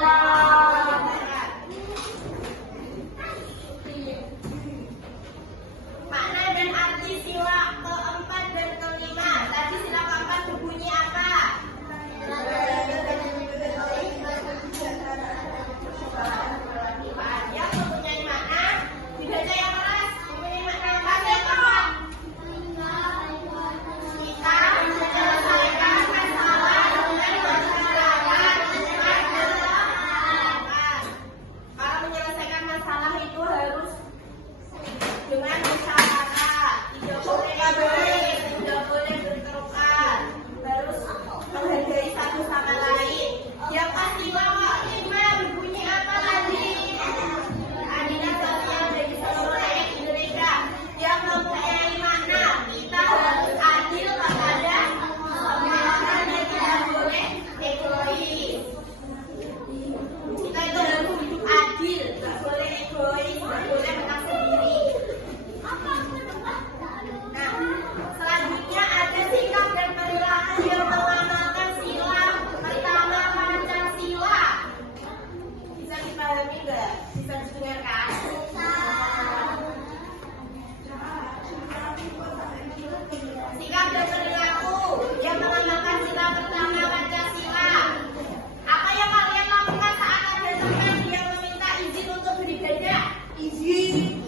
Makna dan arti sila keempat dan kelima. Tadi sila keempat berbunyi apa? Yang mempunyai makna dibaca yang keras. Mempunyai makna apa? Kita menyelesaikan masalah dengan masyarakat. Kalau menyelesaikan masalah itu harus dengan masyarakat, tidak boleh bertengkar, harus menghargai satu sama lain. Yang pasti bahwa lima berbunyi apa tadi? Keadilan sosial dari seluruh Indonesia yang mempunyai makna kita harus adil kepada semua orang dan tidak boleh egois. Kita itu harus hidup adil, tidak boleh egois, tidak boleh menang sendiri. Nah, selanjutnya ada sikap dan perilaku yang mengamalkan sila pertama Pancasila. Bisa dipahami nggak? Bisa didengarkan? Sikap dan perilaku yang mengamalkan sila pertama Pancasila. Apa yang kalian lakukan saat ada teman yang meminta izin untuk beribadah? Izin.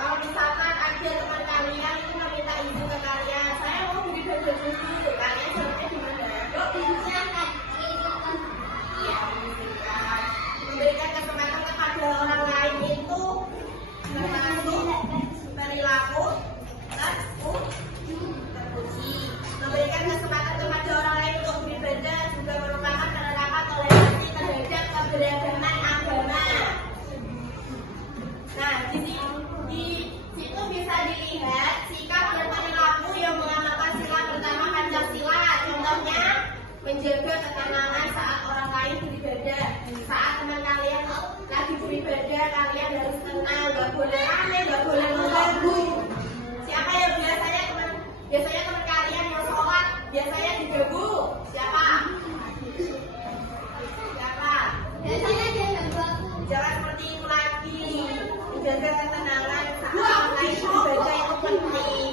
Kalau misalkan ada teman kalian itu meminta izin ke kalian, saya mau beribadah dulu, kalian jawabnya gimana? Izinkan. Ya, izinkan. Memberikan kesempatan kepada orang lain itu termasuk perilaku terpuji. Memberikan kesempatan kepada orang lain untuk beribadah juga merupakan penerapan toleransi terhadap keberagaman agama. Nah, di situ bisa dilihat sikap dan perilaku yang mengamalkan sila pertama Pancasila. Contohnya, menjaga ketenangan saat orang lain beribadah. Saat teman kalian lagi beribadah, kalian harus tenang, nggak boleh rame, nggak boleh mengganggu. Siapa yang biasanya teman kalian mau sholat, biasanya diganggu? Siapa? Biasanya dia ganggu aku. Jangan seperti itu lagi. Menjaga ketenangan saat orang lain beribadah itu penting.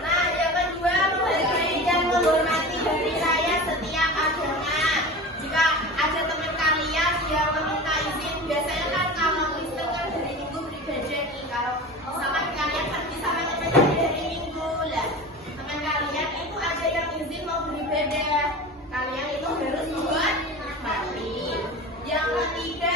Nah, yang kedua, menghargai dan menghormati hari raya setiap agama. Jika ada teman kalian yang meminta izin, biasanya kan kalau Kristen kan hari Minggu beribadah nih. Kalau misalkan kalian pergi sama teman hari Minggu lah, teman kalian itu ada yang izin mau beribadah, kalian itu harus buat mati. Yang ketiga,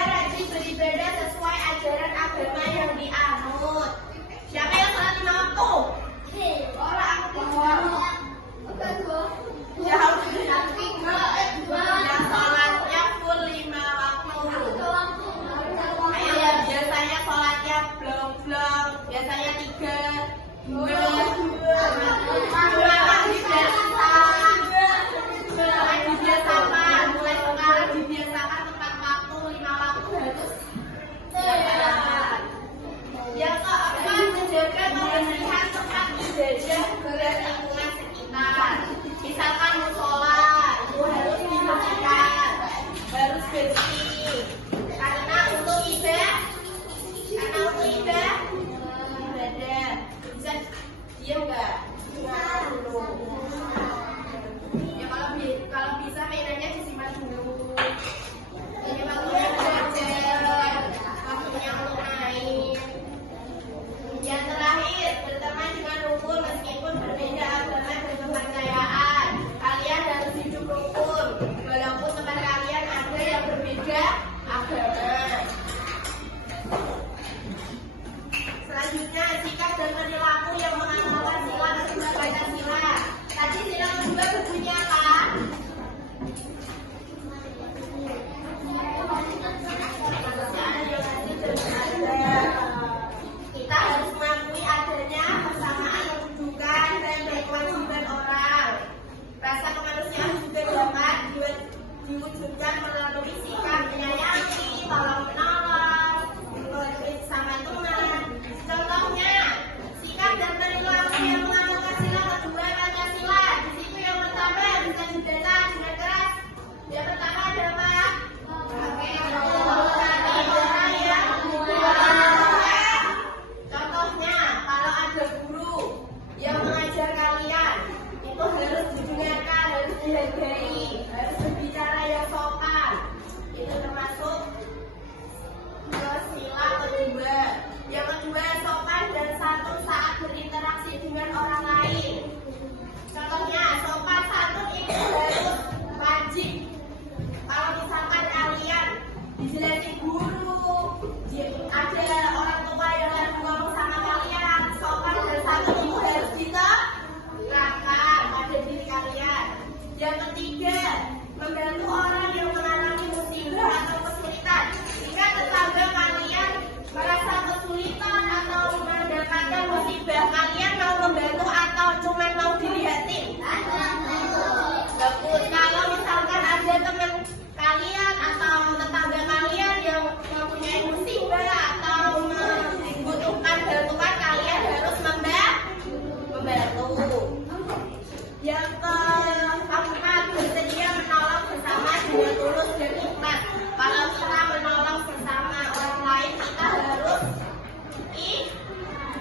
dengan tulus dan ikhlas. Kalau kita menolong sesama orang lain, kita harus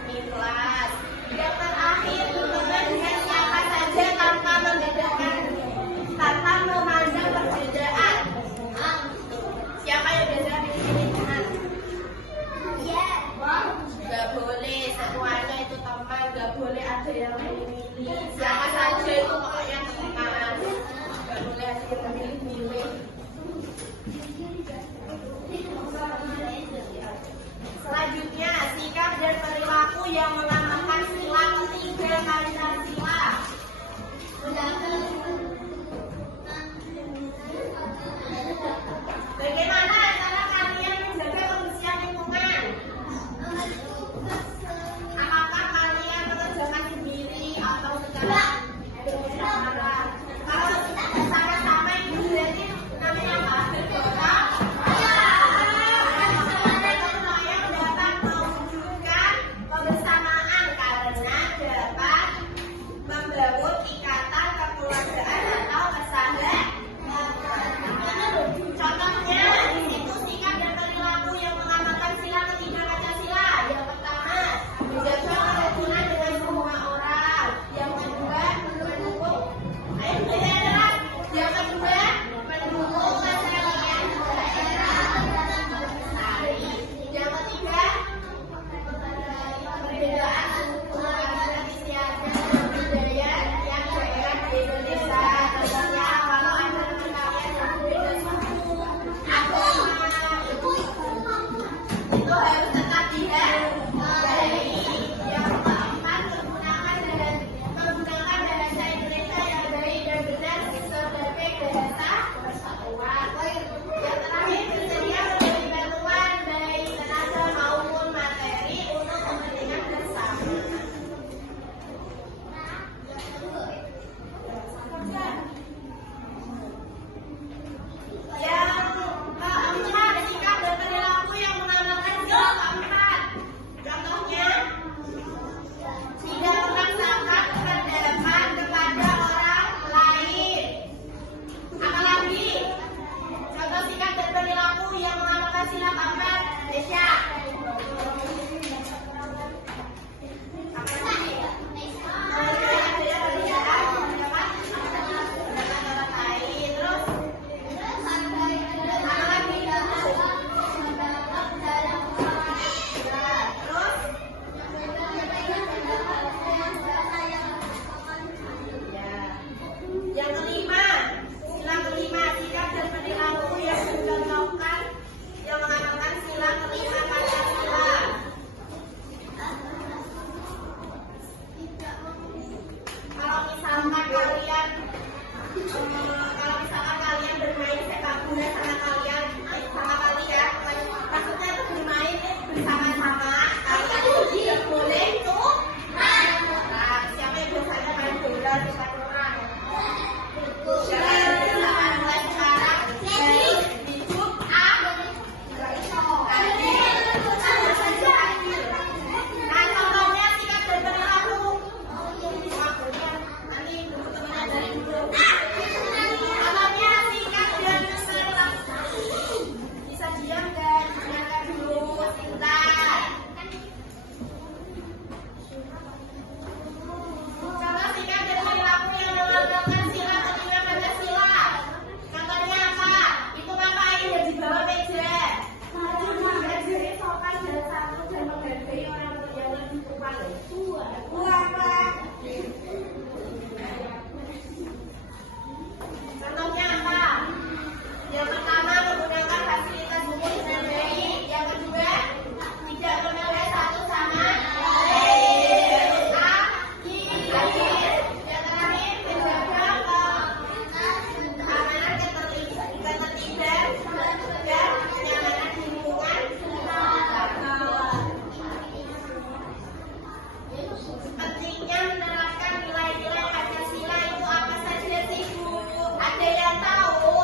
ikhlas. Yang terakhir, berteman dengan siapa saja tanpa membedakan, tanpa memandang perbedaan. Siapa yang beda di sini? Gak boleh semuanya itu teman, gak boleh ada yang memilih. Siapa saja itu pokoknya teman. Gak boleh ada yang memilih-milih. Selanjutnya, sikap dan perilaku yang mengamalkan sila ketiga Pancasila. Bagaimana cara kalian menjaga kebersihan lingkungan? Apakah kalian mengerjakan sendiri atau secara bersama? Kalau bersama-sama itu berarti namanya apa? Yang dapat mewujudkan kebersamaan karena dapat membangun ikatan kekeluargaan atau persahabatan. Contohnya di situ sikap dan perilaku yang mengamalkan sila ketiga Pancasila. Yang pertama, menjaga kerukunan dengan semua orang. Yang kedua, mendukung. Yang kedua, mendukung kesehatan daerah. Yang ketiga, perbedaan suku agama istiadat dan budaya yang daerah di Indonesia. Contohnya kalau ada teman kalian yang berbeda suku, agama, itu harus tetap dihargai. Yang keempat, menggunakan bahasa Indonesia yang baik dan benar sebagai bahasa persatuan. Yang terakhir, bersedia memberi bantuan baik tenaga maupun materi untuk kepentingan bersama. Yang keempat, sikap dan perilaku yang mengamalkan sila keempat. Contohnya, tidak memaksakan pendapat kepada orang lain. Apalagi contoh sikap dan perilaku yang mengamalkan sila keempat. Desya. Yang kelima, sila kelima, sikap dan perilaku yang mencontohkan, yang mengamalkan sila kelima Pancasila. Kalau misalkan kalian bermain sepak bola sama kalian, maksudnya itu bermain bersama-sama, kalian tidak boleh tuh. Nah, siapa yang biasanya main bola sepak bola? Contohnya apa? Yang pertama, menggunakan fasilitas umum dengan baik. Yang kedua, tidak menilai satu sama lain. Yang terakhir, menjaga keamanan, ketertiban, dan kenyamanan lingkungan. Pentingnya menerapkan nilai-nilai Pancasila itu apa saja sih, Bu? Ada yang tahu?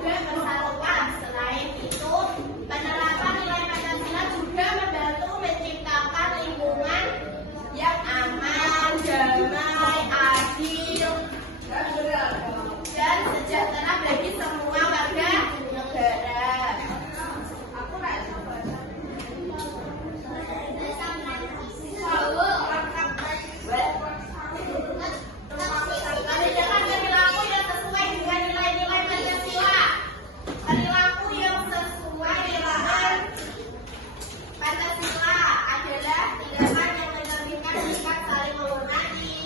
menjaga persatuan. Selain itu, penerapan nilai Pancasila juga membantu menciptakan lingkungan yang aman, damai, adil, dan sejahtera bagi semua warga negara. Menegakkan perilaku yang sesuai dengan nilai-nilai Pancasila. Perilaku yang sesuai dengan Pancasila adalah tindakan yang mencerminkan sikap saling menghormati,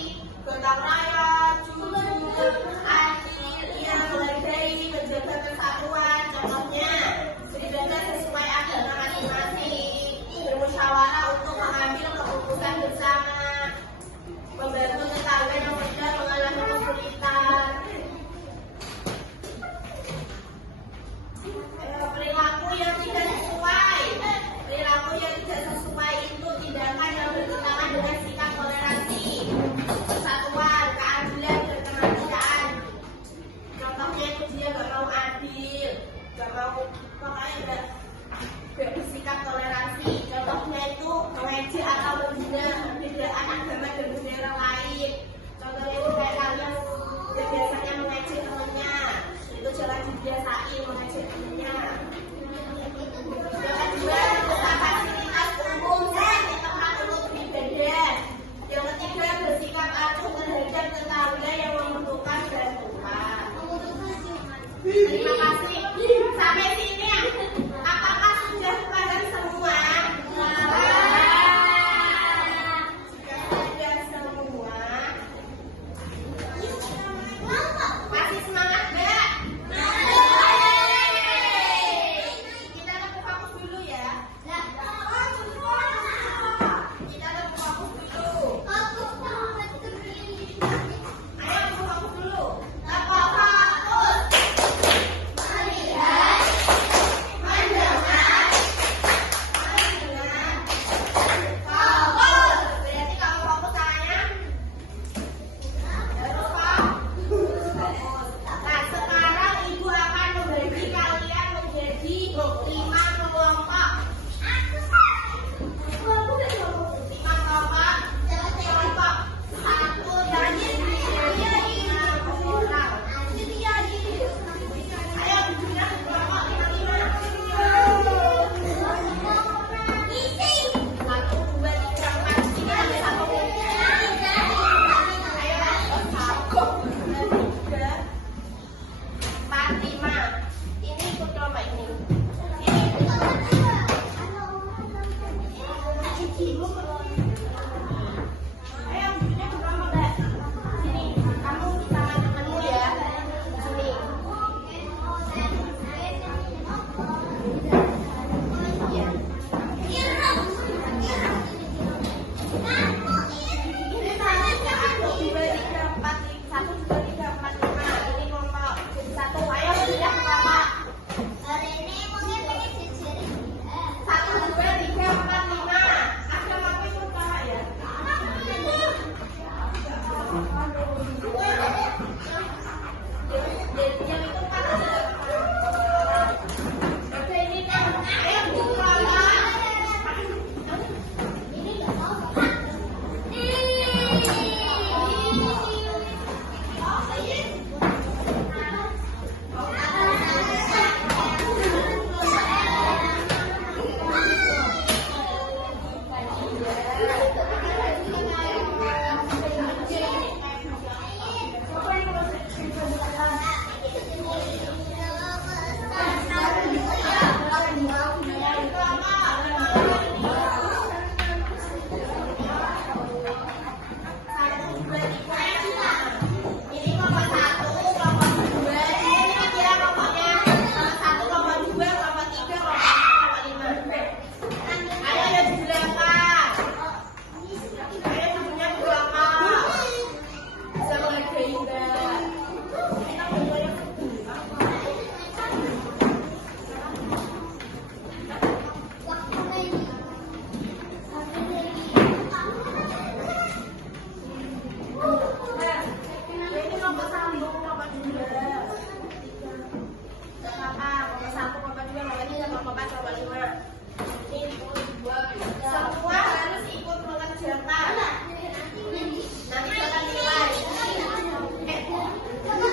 gotong royong, jujur, adil, yang menghargai, menjaga persatuan. Contohnya, beribadah sesuai agama masing-masing, bermusyawarah untuk mengambil keputusan bersama, membantu tetangga yang sedang mengalami kesulitan. Perilaku yang tidak sesuai. Perilaku yang tidak sesuai itu tindakan yang bertentangan dengan sikap toleransi, persatuan, keadilan, dan kemanusiaan. Contohnya itu dia gak mau adil, gak mau pokoknya gak bersikap toleransi. Contohnya itu mengejek atau menghina perbedaan agama dan budaya lain. Contohnya itu kayak kalian yang biasanya mengejek temennya, itu jangan dibiasain mengejek temennya. Yang kedua, rusak fasilitas umum seperti tempat untuk beribadah. Yang ketiga, bersikap acuh terhadap tetangga yang membutuhkan bantuan. Terima kasih. Sampai sini, apakah sudah paham semua? nomor 4 nomor 5. Semua harus ikut mengerjakan. Nanti kita nilai. Nanti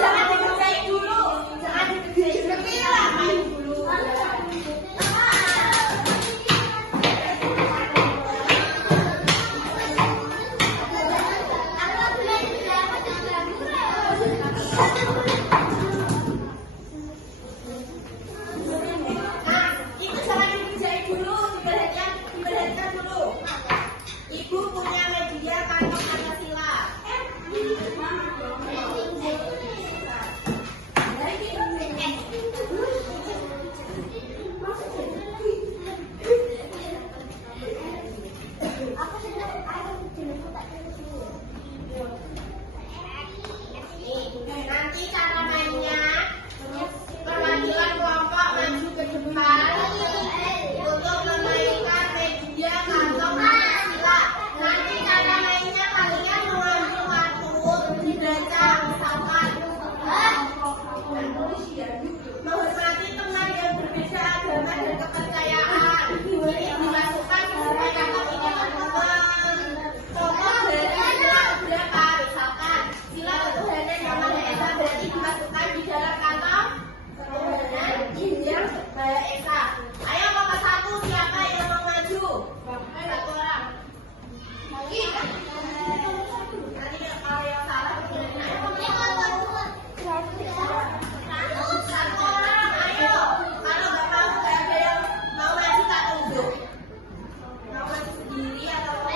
jangan dikerjain dulu. Jangan dikerjain dulu. Main dulu. Ibu punya media kantong Pancasila. Nanti cara mainnya, perwakilan kelompok maju ke depan untuk memainkan media kantong Pancasila. Nanti cara mainnya kalian mengambil kartu dibaca, misalkan menghormati teman yang berbeda agama dan kepercayaan. Ini dimasukkan sesuai kantong ini contoh dari sila beberapa, misalkan sila ketuhanan yang Maha Esa berarti dimasukkan di dalam kantong ketuhanan yang Maha Esa. Ayo nomor 1, siapa yang mau maju? Satu orang. Nanti kalau yang salah satu orang, ayo. Kalau nggak mau, nggak ada yang mau maju, tak tunjuk. Mau maju sendiri atau mau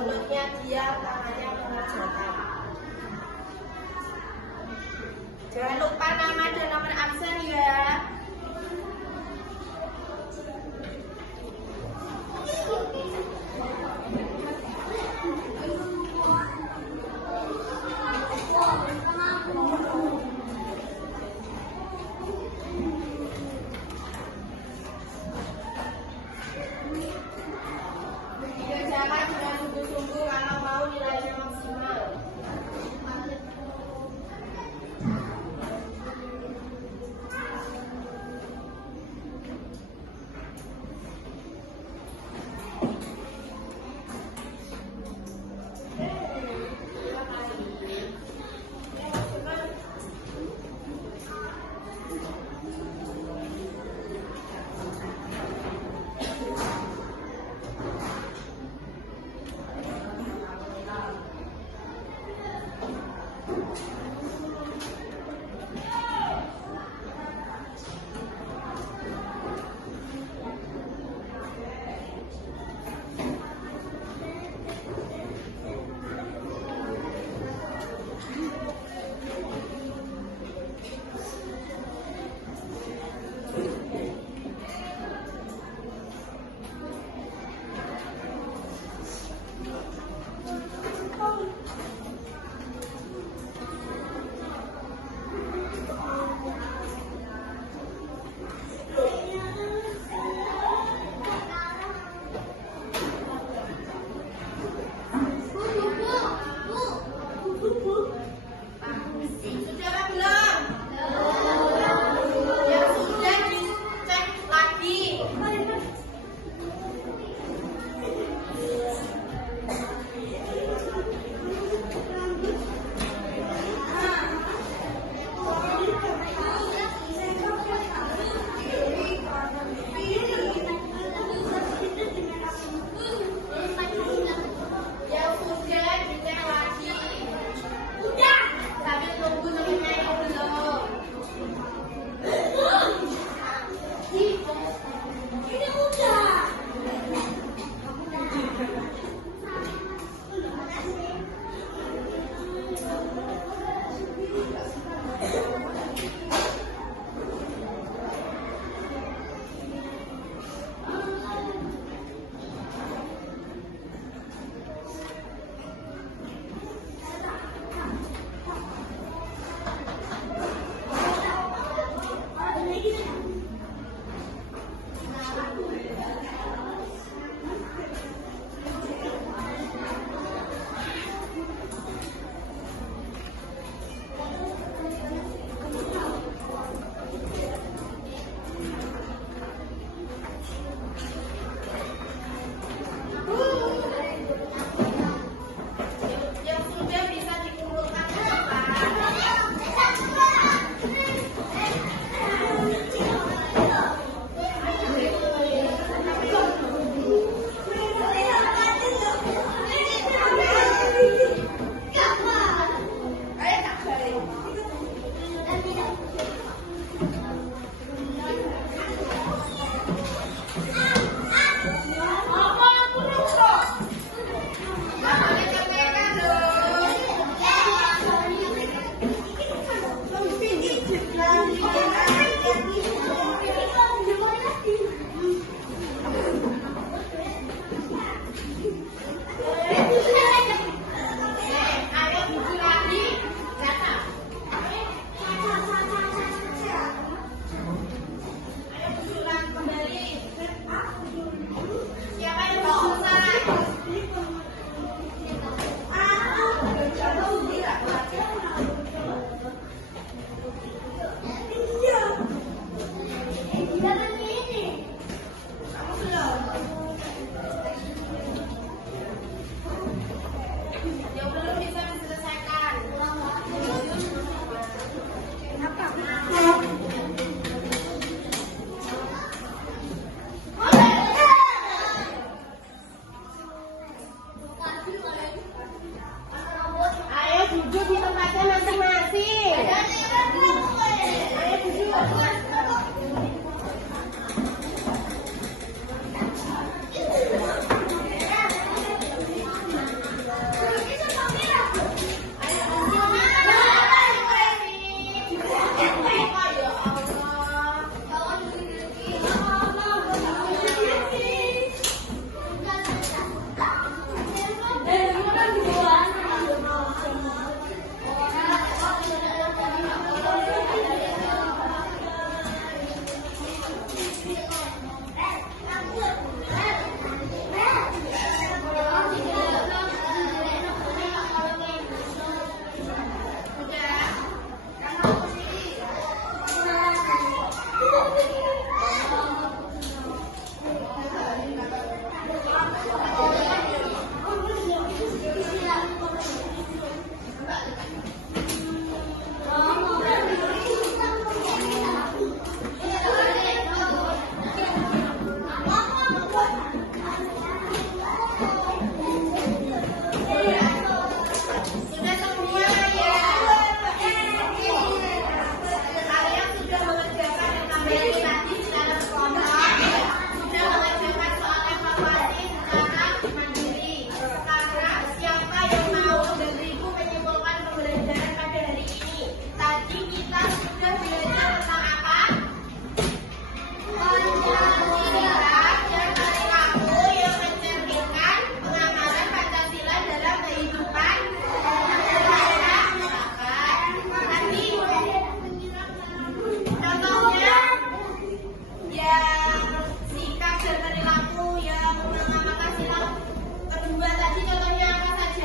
mulutnya diam, tangannya mengerjakan. Jangan lupa nama dan nomor absen ya. Dikerjakan dengan sungguh-sungguh kalau mau nilainya maksimal.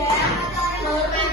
menghormati